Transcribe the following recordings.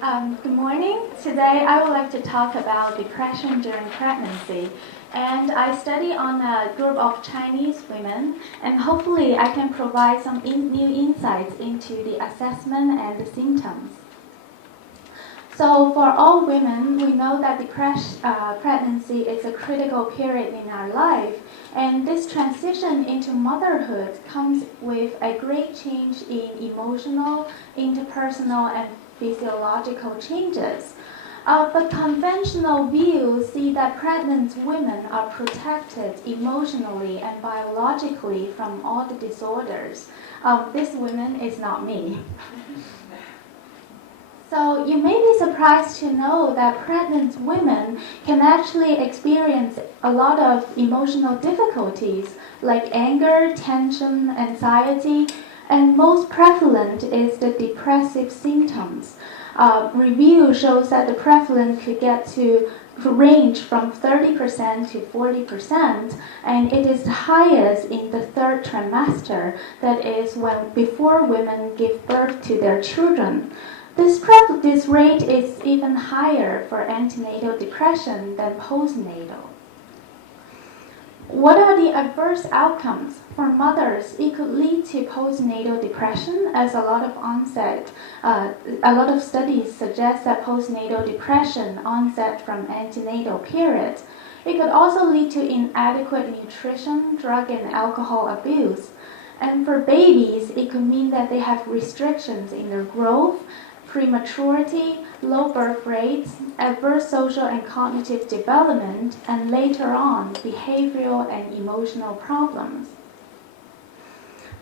Good morning. Today I would like to talk about depression during pregnancy. And I study on a group of Chinese women, and hopefully I can provide some new insights into the assessment and the symptoms. So for all women, we know that pregnancy is a critical period in our life, and this transition into motherhood comes with a great change in emotional, interpersonal, and physiological changes. But conventional views see that pregnant women are protected emotionally and biologically from all the disorders. This woman is not me. So you may be surprised to know that pregnant women can actually experience a lot of emotional difficulties like anger, tension, anxiety, and most prevalent is the depressive symptoms. Review shows that the prevalence could get to range from 30% to 40%, and it is the highest in the third trimester, that is when before women give birth to their children. This rate is even higher for antenatal depression than postnatal. What are the adverse outcomes? For mothers, it could lead to postnatal depression, as a lot of studies suggest that postnatal depression onset from antenatal period. It could also lead to inadequate nutrition, drug and alcohol abuse. And for babies, it could mean that they have restrictions in their growth, prematurity, low birth rates, adverse social and cognitive development, and later on, behavioral and emotional problems.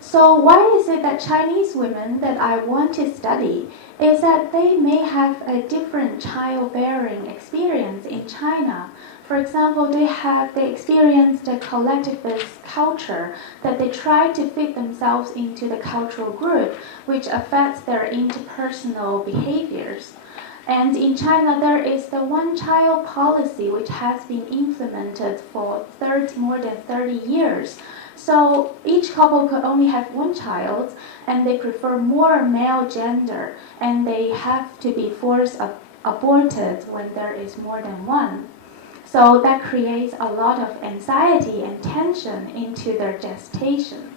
So why is it that Chinese women that I want to study is that they may have a different childbearing experience in China? For example, they experience the collectivist culture, that they try to fit themselves into the cultural group, which affects their interpersonal behaviors. And in China, there is the one-child policy, which has been implemented for more than 30 years. So each couple could only have one child, and they prefer more male gender, and they have to be forced aborted when there is more than one. So that creates a lot of anxiety and tension into their gestation.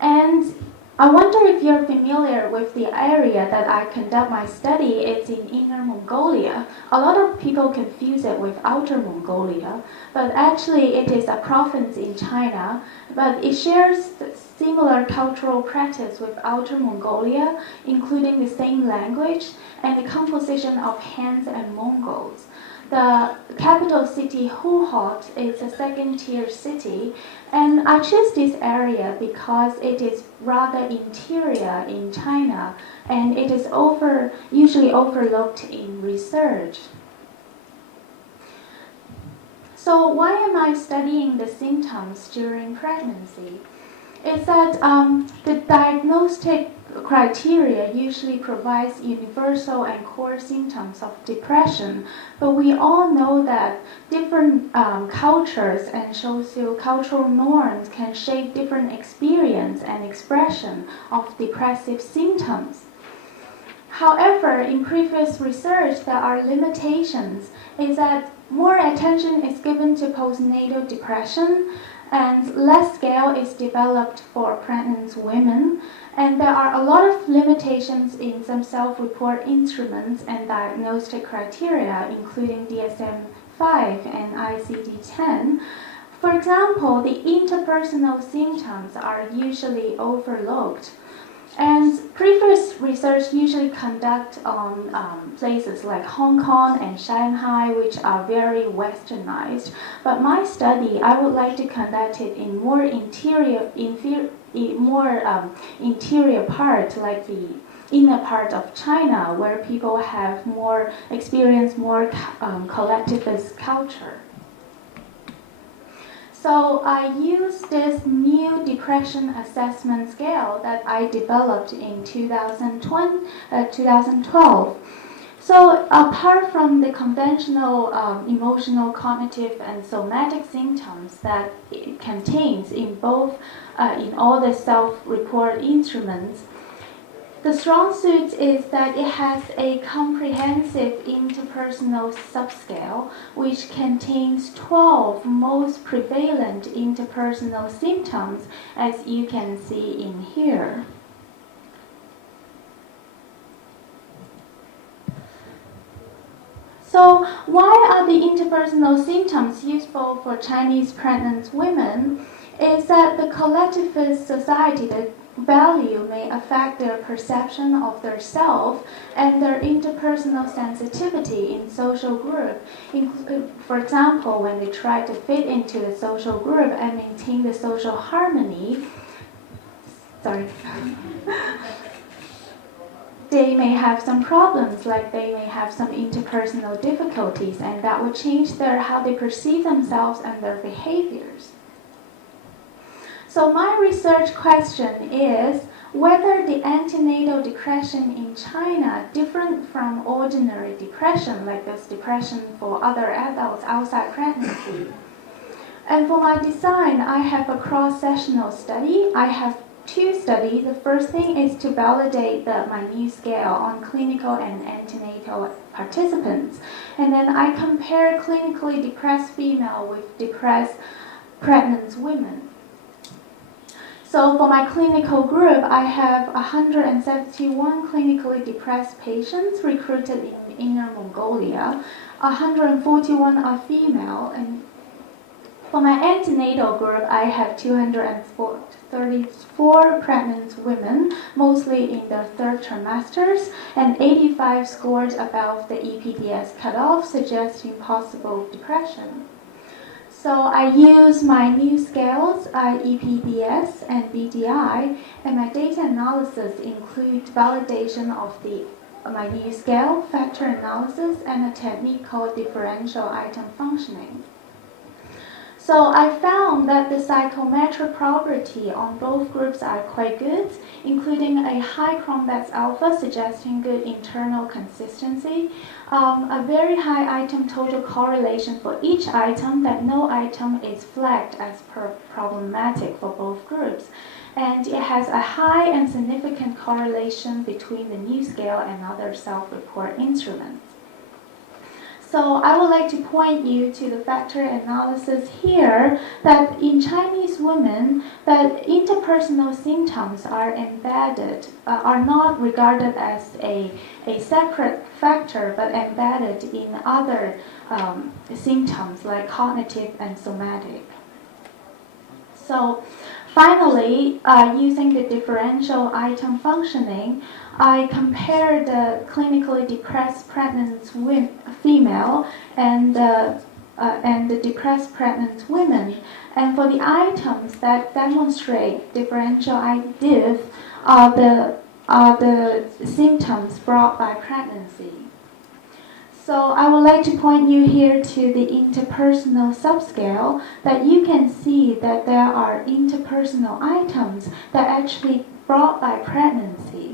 And I wonder if you're familiar with the area that I conduct my study. It's in Inner Mongolia. A lot of people confuse it with Outer Mongolia, but actually it is a province in China, but it shares similar cultural practice with Outer Mongolia, including the same language and the composition of Hans and Mongols. The capital city, Huhot, is a second-tier city, and I choose this area because it is rather interior in China, and it is usually overlooked in research. So why am I studying the symptoms during pregnancy? It's that the diagnostic criteria usually provides universal and core symptoms of depression, but we all know that different cultures and socio-cultural norms can shape different experience and expression of depressive symptoms. However, in previous research, there are limitations, is that more attention is given to postnatal depression, and less scale is developed for pregnant women, and there are a lot of limitations in some self-report instruments and diagnostic criteria, including DSM-5 and ICD-10. For example, the interpersonal symptoms are usually overlooked. And previous research usually conduct on places like Hong Kong and Shanghai, which are very westernized. But my study, I would like to conduct it in more interior part, like the inner part of China, where people have experience more collectivist culture. So I use this new depression assessment scale that I developed in 2012. So apart from the conventional emotional, cognitive, and somatic symptoms that it contains in all the self-report instruments, The strong suit is that it has a comprehensive interpersonal subscale which contains 12 most prevalent interpersonal symptoms, as you can see in here. So why are the interpersonal symptoms useful for Chinese pregnant women? Is that the collectivist society, the value may affect their perception of their self and their interpersonal sensitivity in social group. For example, when they try to fit into a social group and maintain the social harmony, they may have some problems, like they may have some interpersonal difficulties, and that would change how they perceive themselves and their behaviors. So my research question is whether the antenatal depression in China different from ordinary depression, like this depression for other adults outside pregnancy. And for my design, I have a cross-sectional study. I have two studies. The first thing is to validate my new scale on clinical and antenatal participants. And then I compare clinically depressed female with depressed pregnant women. So for my clinical group, I have 171 clinically depressed patients recruited in Inner Mongolia. 141 are female, and for my antenatal group, I have 234 pregnant women, mostly in their third trimesters, and 85 scored above the EPDS cutoff, suggesting possible depression. So I use my new scales, EPDS and BDI, and my data analysis include validation of my new scale, factor analysis, and a technique called differential item functioning. So I found that the psychometric property on both groups are quite good, including a high Cronbach's alpha suggesting good internal consistency, a very high item total correlation for each item, that no item is flagged as problematic for both groups, and it has a high and significant correlation between the new scale and other self-report instruments. So I would like to point you to the factor analysis here, that in Chinese women, that interpersonal symptoms are embedded, are not regarded as a separate factor, but embedded in other symptoms like cognitive and somatic. So finally, using the differential item functioning, I compared the clinically depressed pregnant female and the depressed pregnant women. And for the items that demonstrate differential IDIF are the symptoms brought by pregnancy. So I would like to point you here to the interpersonal subscale, that you can see that there are interpersonal items that actually brought by pregnancy.